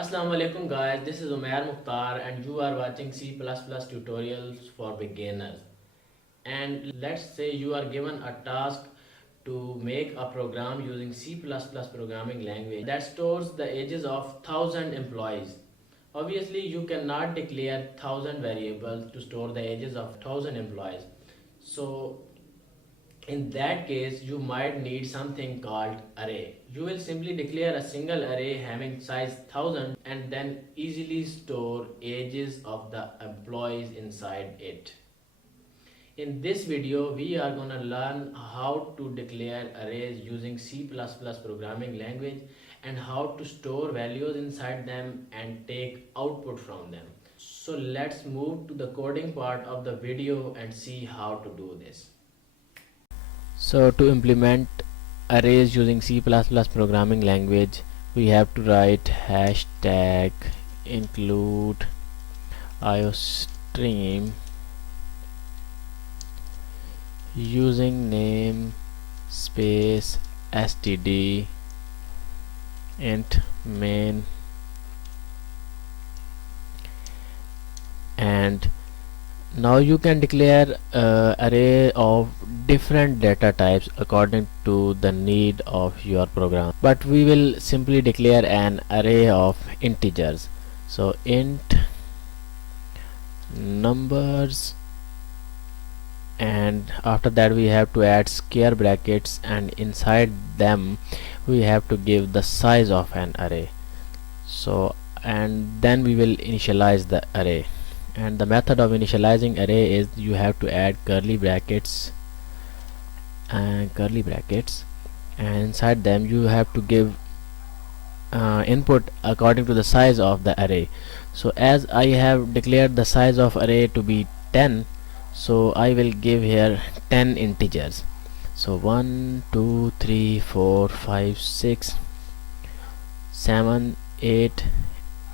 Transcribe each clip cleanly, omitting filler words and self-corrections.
Assalamu alaikum guys, this is Umair Mukhtar and you are watching C++ tutorials for beginners. And let's say you are given a task to make a program using C++ programming language that stores the ages of 1000 employees. Obviously you cannot declare 1000 variables to store the ages of 1000 employees. So in that case you might need something called array. You will simply declare a single array having size 1000 and then easily store ages of the employees inside it. In this video we are going to learn how to declare arrays using C++ programming language and how to store values inside them and take output from them. So let's move to the coding part of the video and see how to do this. So to implement arrays using C++ programming language, we have to write hashtag include iostream using name space std int main, and now you can declare array of different data types according to the need of your program, but we will simply declare an array of integers. So int numbers, and after that we have to add square brackets, and inside them we have to give the size of an array. So and then we will initialize the array, and the method of initializing array is you have to add curly brackets, and inside them you have to give input according to the size of the array. So as I have declared the size of array to be 10, so I will give here 10 integers. So 1 2 3 4 5 6 7 8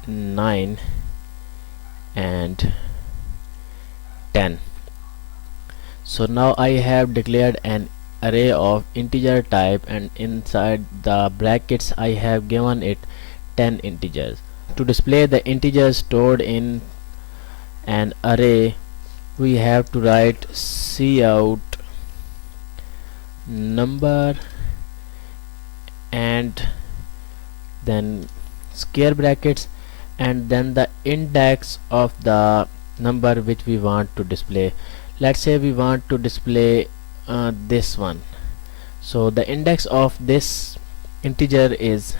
9 and 10. So now I have declared an array of integer type, and inside the brackets I have given it 10 integers. To display the integers stored in an array, we have to write cout number and then square brackets and then the index of the number which we want to display. Let's say we want to display this one, so the index of this integer is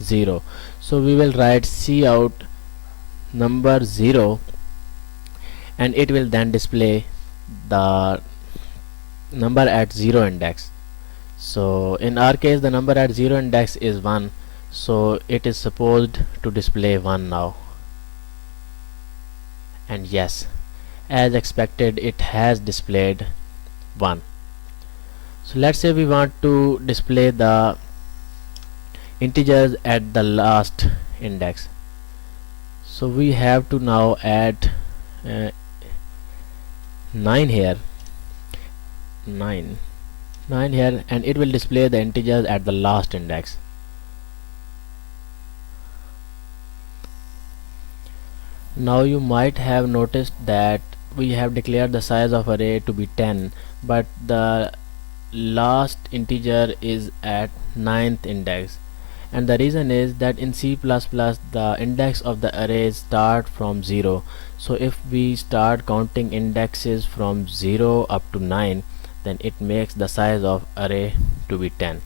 0, so we will write cout number 0, and it will then display the number at 0 index. So in our case the number at 0 index is 1, so it is supposed to display 1 now, and yes, as expected it has displayed 1. So let's say we want to display the integers at the last index, so we have to now add 9 here, 9 here, and it will display the integers at the last index. Now you might have noticed that we have declared the size of array to be 10, but the last integer is at 9th index, and the reason is that in C++ the index of the arrays start from 0. So if we start counting indexes from 0 up to 9, then it makes the size of array to be 10.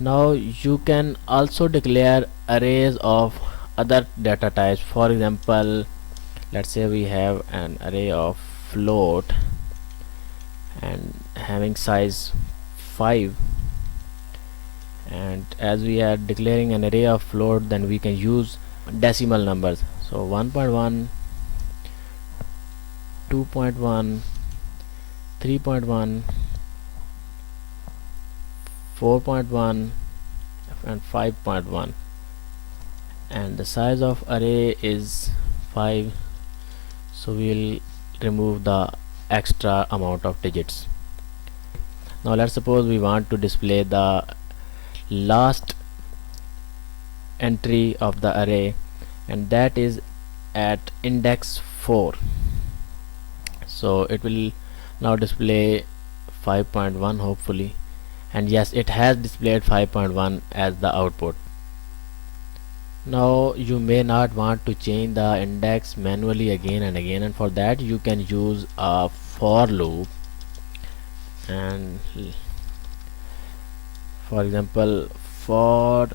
Now you can also declare arrays of other data types. For example, let's say we have an array of float and having size 5, and as we are declaring an array of float, then we can use decimal numbers. So 1.1, 2.1, 3.1, 4.1 and 5.1, and the size of array is 5, so we will remove the extra amount of digits. Now let's suppose we want to display the last entry of the array, and that is at index 4. So it will now display 5.1 hopefully, and yes, it has displayed 5.1 as the output. Now you may not want to change the index manually again and again, and for that you can use a for loop. And for example, for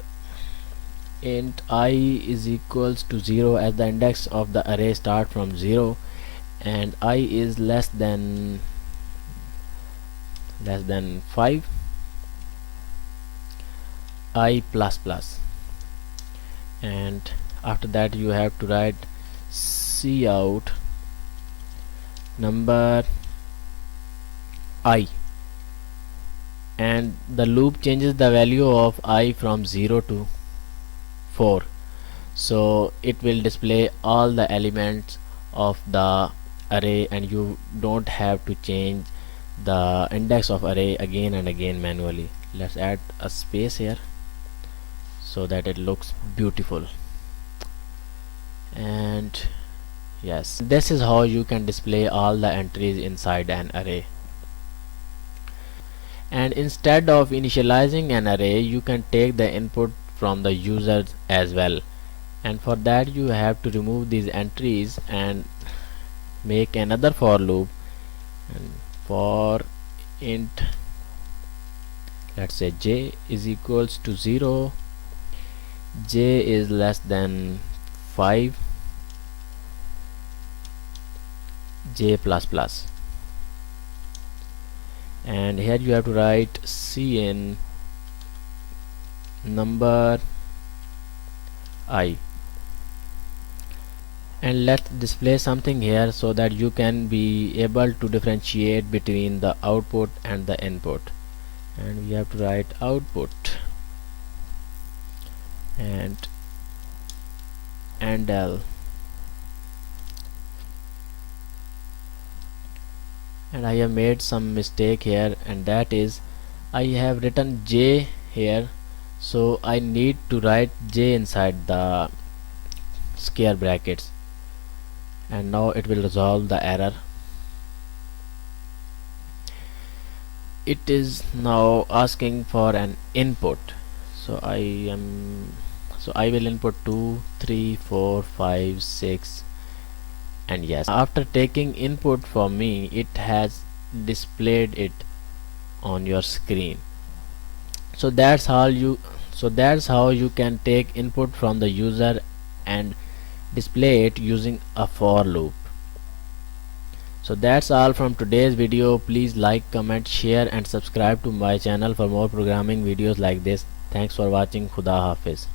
int I is equals to 0, as the index of the array start from 0 and I is less than 5, I plus plus, and after that you have to write cout number I, and the loop changes the value of I from 0 to 4, so it will display all the elements of the array, and you don't have to change the index of array again and again manually. Let's add a space here so that it looks beautiful. And yes, this is how you can display all the entries inside an array. And instead of initializing an array, you can take the input from the user as well, and for that you have to remove these entries and make another for loop. And for int, let's say j is equals to 0, j is less than 5, j plus plus, and here you have to write cin number I, and let's display something here so that you can be able to differentiate between the output and the input. And we have to write output and l, and I have made some mistake here, and that is I have written j here, so I need to write j inside the square brackets, and now it will resolve the error. It is now asking for an input, so I will input 2, 3, 4, 5, 6, and yes, after taking input from me, it has displayed it on your screen. So that's how you can take input from the user and display it using a for loop. So that's all from today's video. Please like, comment, share and subscribe to my channel for more programming videos like this. Thanks for watching. Khuda Hafiz.